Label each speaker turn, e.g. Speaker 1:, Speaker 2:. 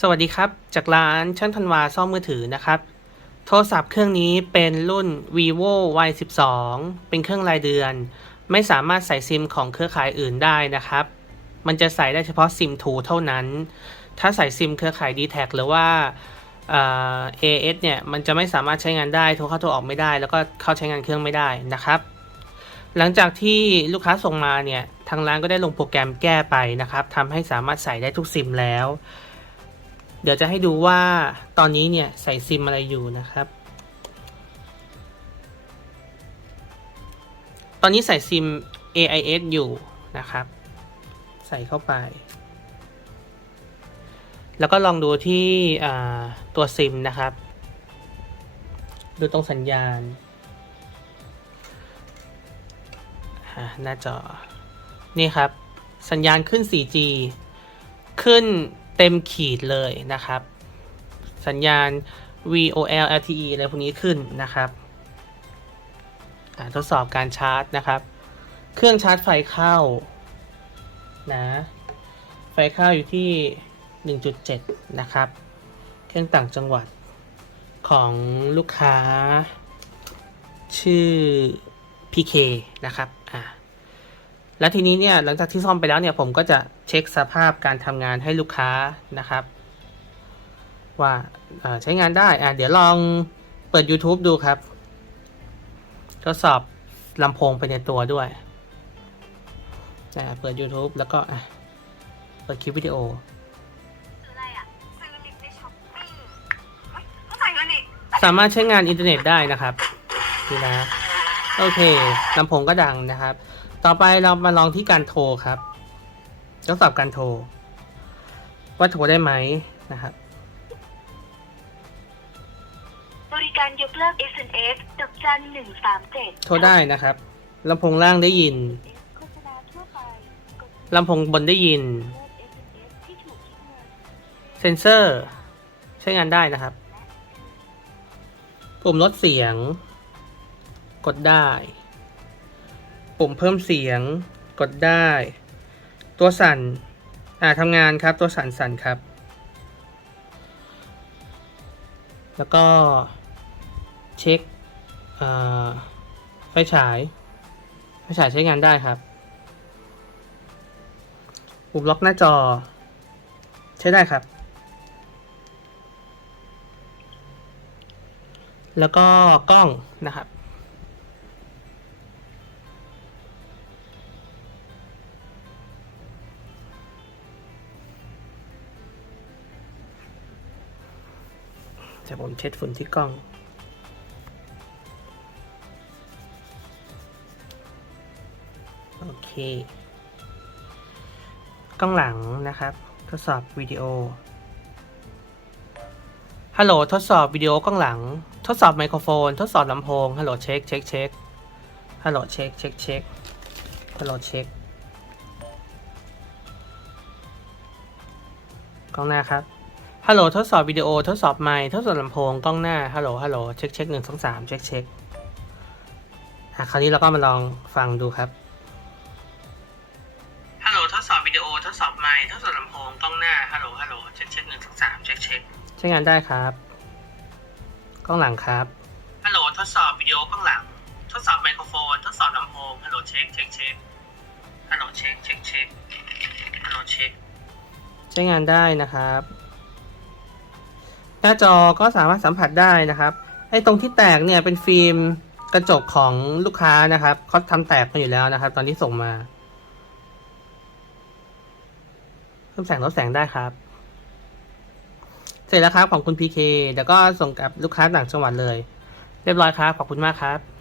Speaker 1: สวัสดีครับ จากร้านช่างธันวาซ่อมมือถือนะครับ โทรศัพท์เครื่องนี้เป็นรุ่น vivo y 1 2เป็นเครื่องรายเดือน ไม่สามารถใส่ซิมของเครือข่ายอื่นได้นะครับ มันจะใส่ได้เฉพาะซิม2เท่านั้น ถ้าใส่ซิมเครือข่าย d t แทหรือว่าเอ่อ AS เนี่ย มันจะไม่สามารถใช้งานได้โทรเข้าโทรออกไม่ได้ แล้วก็เข้าใช้งานเครื่องไม่ได้นะครับ หลังจากที่ลูกค้าส่งมาเนี่ย ทางร้านก็ได้ลงโปรแกรมแก้ไปนะครับทำให้สามารถใส่ได้ทุกซิมแล้ว เดี๋ยวจะให้ดูว่าตอนนี้เนี่ยใส่ซิมอะไรอยู่นะครับ ตอนนี้ใส่ซิม AIS อยู่นะครับ ใส่เข้าไป แล้วก็ลองดูที่ตัวซิมนะครับ ดูตรงสัญญาณหน้าจอ นี่ครับ สัญญาณขึ้น 4G ขึ้น เต็มขีดเลยนะครับ สัญญาณ VOL LTE อะไรพวกนี้ขึ้นนะครับอ่าทดสอบการชาร์จนะครับ เครื่องชาร์จไฟเข้านะไฟเข้าอยู่ที่ 1.7 นะครับ เครื่องต่างจังหวัดของลูกค้าชื่อ PK นะครับ อ่า แล้วทีนี้เนี่ยหลังจากที่ซ่อมไปแล้วเนี่ยผมก็จะเช็คสภาพการทำงานให้ลูกค้านะครับ ว่าเอ่อใช้งานได้อะเดี๋ยวลองเปิด YouTube ดูครับ ทดสอบลำโพงไปในตัวด้วยอะเปิด YouTube แล้วก็อะเปิดคลิปวิดีโอ
Speaker 2: ซื้ออะไรอะซื้อลิปในช้อปปี้เฮ้ยต้องจ่ายเงินนี่
Speaker 1: สามารถใช้งานอินเทอร์เน็ตได้นะครับนี่นะ โอเคลำโพงก็ดังนะครับ ต่อไปเรามาลองที่การโทรครับทดสอบการโทร ว่าโทรได้ไหมนะครับ
Speaker 2: บริการยกเลิก SMS ดอกจันหนึ่งสามเจ็ด
Speaker 1: โทรได้นะครับลำโพงล่างได้ยิน
Speaker 2: โฆษณาทั่วไปกด
Speaker 1: ลำโพงบนได้ยิน
Speaker 2: เลิก SMS ที่ถูกคิดเงิน
Speaker 1: เซนเซอร์ ใช้งานได้นะครับ ปุ่มลดเสียง กดได้ ปุ่มเพิ่มเสียงกดได้ ตัวสั่นอ่าทำงานครับตัวสั่นสั่นครับ แล้วก็เช็คไฟฉาย ไฟฉายใช้งานได้ครับ ปุ่มล็อกหน้าจอ ใช้ได้ครับ แล้วก็กล้องนะครับ จะผมเช็ดฝุ่นที่กล้อง โอเค กล้องหลังนะครับ ทดสอบวิดีโอ ฮัลโหลทดสอบวิดีโอกล้องหลัง ทดสอบไมโครโฟน ทดสอบลำโพง ฮัลโหลเช็คเช็คเช็คฮัลโหลเช็คเช็คเช็คฮัลโหลเช็คกล้องหน้าครับ ฮัลโหลทดสอบวิดีโอทดสอบไมค์ทดสอบลำโพงกล้องหน้าฮัลโหลฮัลโหลเช็คเช็คหนึ่งสองสามเช็คเช็คอะคราวนี้เราก็มาลองฟังดูครับฮัลโหลทดสอบวิดีโอทดสอบไมค์ทดสอบลำโพงกล้องหน้าฮัลโหลฮัลโหลเช็คเช็คหนึ่งสองสามเช็คเช็คใช้งานได้ครับกล้องหลังครับฮัลโหลทดสอบวิดีโอกล้องหลัง ทดสอบไมโครโฟน ทดสอบลำโพงฮัลโหลเช็คเช็คเช็คฮัลโหลเช็คเช็คเช็คฮัลโหลเช็คใช้งานได้นะครับห น้าจอก็สามารถสัมผัสได้นะครับ ไอ้ตรงที่แตกเนี่ยเป็นฟิล์มกระจกของลูกค้านะครับเขาทำแตกมาอยู่แล้วนะครับ ตอนที่ส่งมาเพิ่มแสงลดแสงได้ครับ เสร็จแล้วครับของคุณ PK เดี๋ยวก็ส่งกับลูกค้าต่างจังหวัดเลย เรียบร้อยครับ ขอบคุณมากครับ